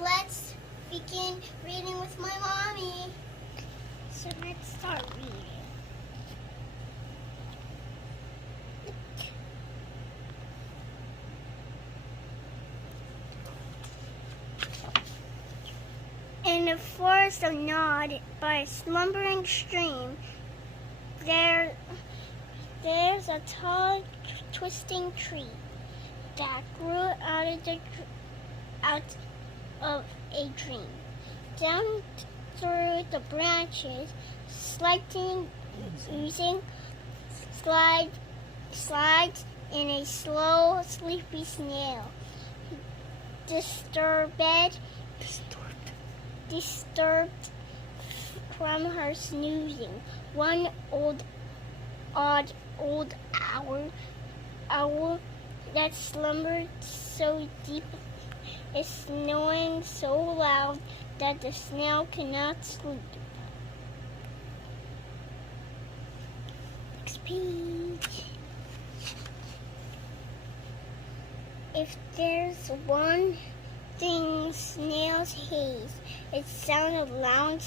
let's begin reading with my mommy. So let's start reading. In the forest of Nod, by a slumbering stream, there's a tall, twisting tree that grew out of a dream. Down through the branches, oozing, slides in a slow, sleepy snail. Disturbed from her snoozing, one old owl that slumbered so deep is snoring so loud that the snail cannot sleep. Next page. If there's one thing snails hate, it's sound of loud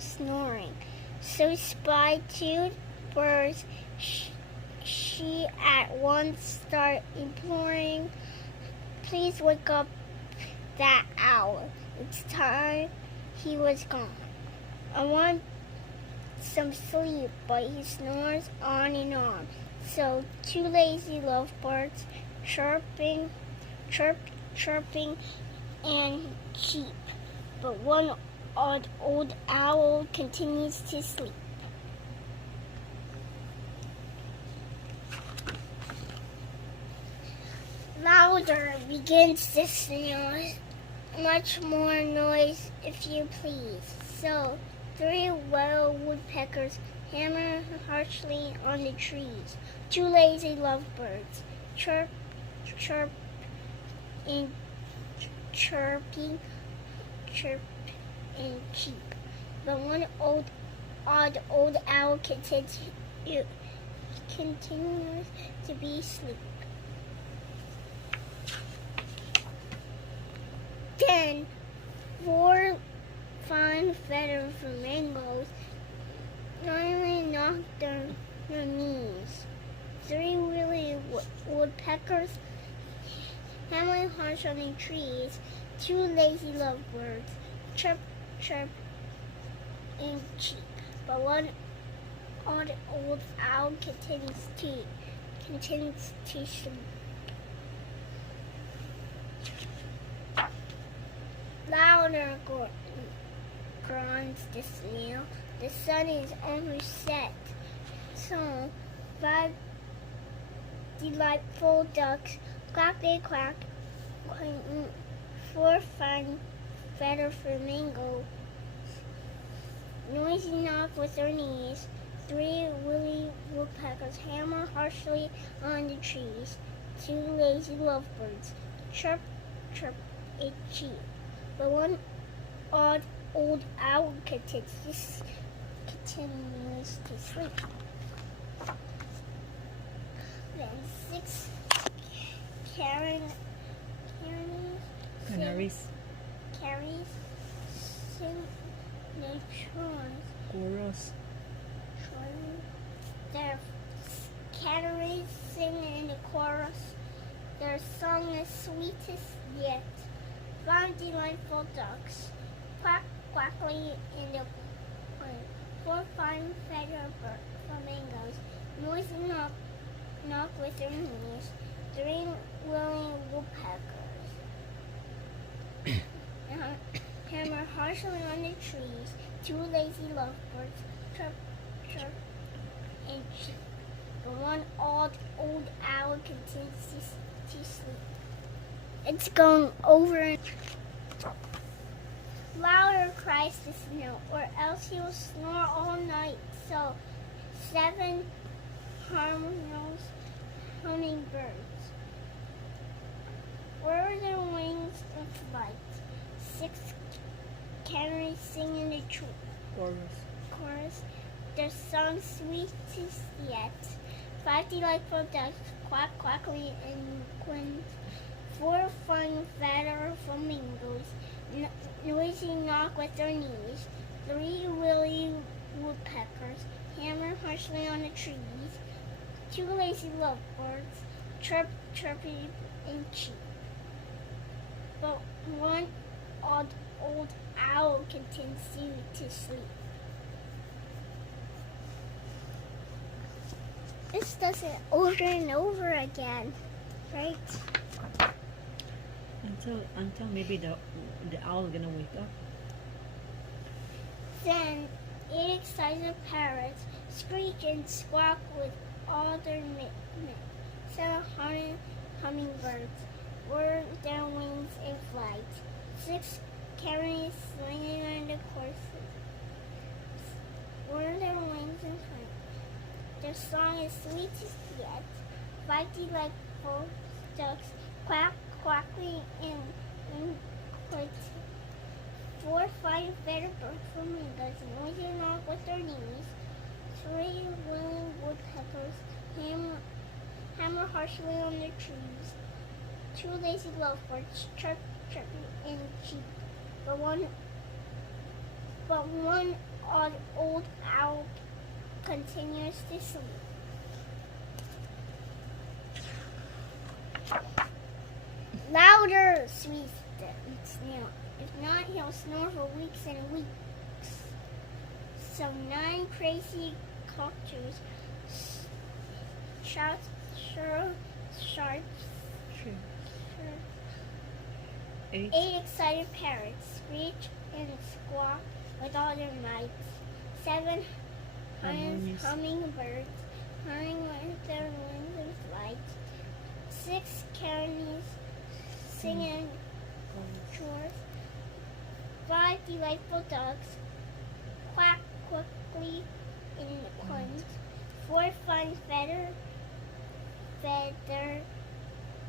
snoring. So spy two birds. She at once started imploring, "Please wake up that owl. It's time he was gone. I want some sleep," but he snores on and on. So two lazy lovebirds, chirping and cheep, but one old owl continues to sleep. Louder begins the snore, much more noise if you please. So three wild woodpeckers hammer harshly on the trees. Two lazy lovebirds chirp and cheep, but one old owl continues to be asleep. Then four fine feathered flamingos finally knocked their knees. Three really woodpeckers hammering harsh on the trees. Two lazy lovebirds chirp and cheep, but one old owl continues to sleep. Louder groans the snail. The sun is almost set. So 5 delightful ducks quack they quack. 4 fine feathered flamingos noisy knock with their knees. 3 woolly woodpeckers hammer harshly on the trees. 2 lazy lovebirds chirp and cheep, but one old owl continues to sleep. Then 6 canaries sing their chorus. Their canaries sing in the chorus. Their song is sweetest yet. 5 delightful ducks quackly in the wind. 4 fine feathered flamingos noisy knock with their knees. 3 willing woodpeckers hammer harshly on the trees. 2 lazy lovebirds chirp and cheep, but one old owl continues to sleep. It's going over. Louder cries the snow, or else he will snore all night. So 7 harmonious hummingbirds whir their wings in flight. 6 canaries sing in the chorus. Their song sweetest yet. 5 delightful ducks quackly in quins. 4 fine feather flamingos noisy knock with their knees. 3 willy woodpeckers hammer harshly on the trees. 2 lazy lovebirds chirp chirpy and cheep. But 1 odd old owl continues to sleep. This does it over and over again, right? Until maybe the owl gonna wake up. Then 8 excited parrots screech and squawk with all their mitt. 7 hummingbirds whir their wings in flight. 6 canaries swinging on the courses whir their wings in flight. Their song is sweet as yet. 5 delightful ducks quack quackly in quite. 4 fine feathered bird flamingos noisy knock with their knees. 3 willing woodpeckers hammer harshly on their trees. 2 lazy lovebirds chirp chirpy and cheep. But one odd old owl continues to sleep. Louder, sweet snail. If not, he'll snore for weeks and weeks. So 9 crazy cockatoos shout sharp. True. 8 excited parrots screech and squawk with all their might. 7 hummingbirds hurrying with their wings in flight. 6 canaries singing chorus. 5 delightful ducks quack quickly in the quaint. 4 fine feather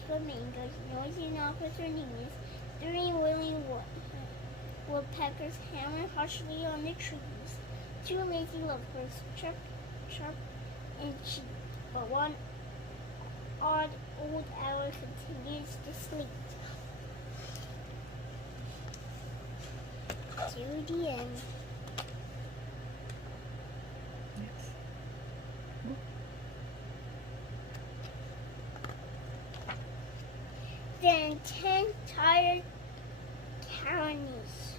flamingos noisy knock with their knees. 3 willing woodpeckers hammer harshly on the trees. 2 lazy lovebirds chirp chirp and cheep. But 1 odd old owl continues to sleep. To the end. Next. Then 10 tired canaries,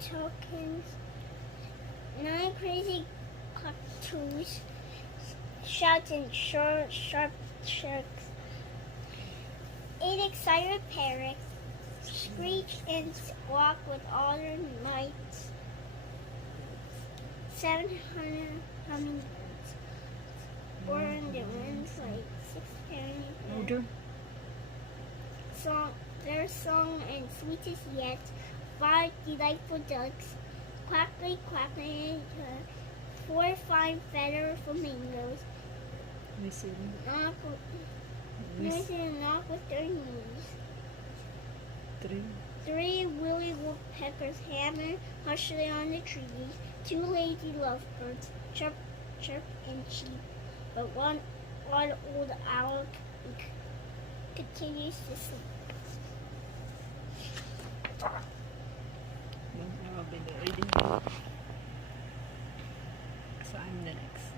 tokens, 9 crazy cockatoos, shouting sharp chirps. 8 excited parrots screech and squawk with all their might. 7 hummingbirds whir in the wind's like 6 canaries. Louder. Their song and sweetest yet. 5 delightful ducks quackly quackly. 4 fine feather flamingos Listen. noisy knock with their knees. 3. 3 willy woodpeckers hammer harshly on the trees. 2 lazy lovebirds chirp chirp and cheep. But 1 odd old owl continues to sleep. I'll be the reading. So I'm the next.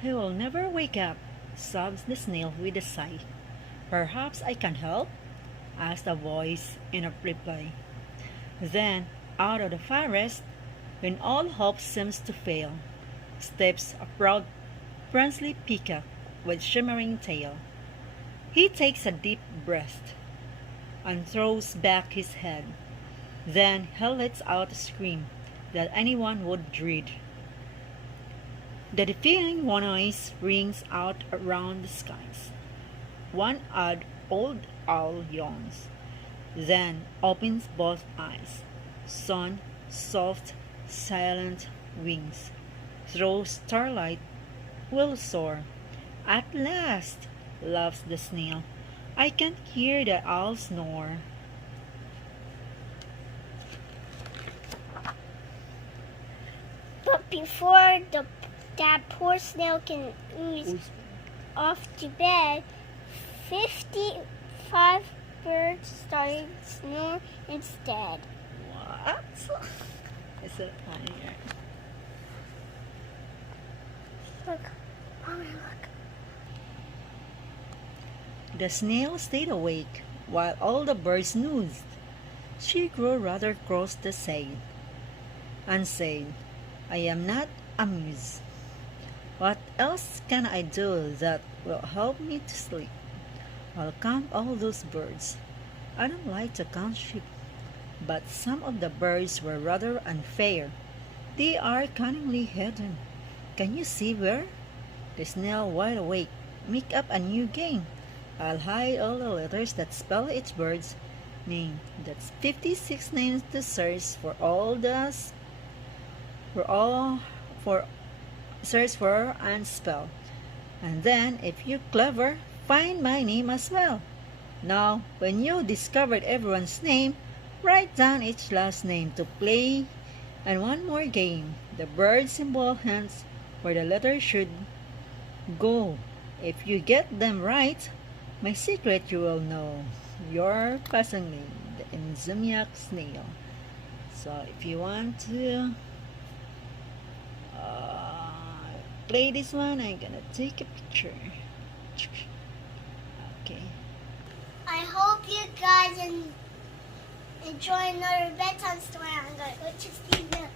He will never wake up, sobs the snail with a sigh. Perhaps I can help? Asked a voice in a reply. Then, out of the forest, when all hope seems to fail, steps a proud princely peacock with shimmering tail. He takes a deep breath and throws back his head. Then he lets out a scream that anyone would dread. The defying noise rings out around the skies. 1 odd old owl yawns, then opens both eyes. Sun, soft, silent wings, through starlight will soar. At last, laughs the snail, I can hear the owl snore. But before that poor snail can ooze off to bed, 50 5 birds started to snore instead. What? Is it on here? Look, Mommy, look. The snail stayed awake while all the birds snoozed. She grew rather cross and said, I am not amused. What else can I do that will help me to sleep? I'll count all those birds. I don't like to count sheep, but some of the birds were rather unfair. They are cunningly hidden. Can you see where? The snail, wide awake, make up a new game. I'll hide all the letters that spell each bird's name. That's 56 names to search for search for and spell. And then, if you're clever, find my name as well. Now, when you discovered everyone's name, write down each last name to play. And one more game. The bird symbol hints where the letter should go. If you get them right, my secret you will know. Your passingly, the insomniac snail. So if you want to play this one, I'm gonna take a picture. Okay. I hope you guys enjoy another bedtime story. I'm going to go to sleep now.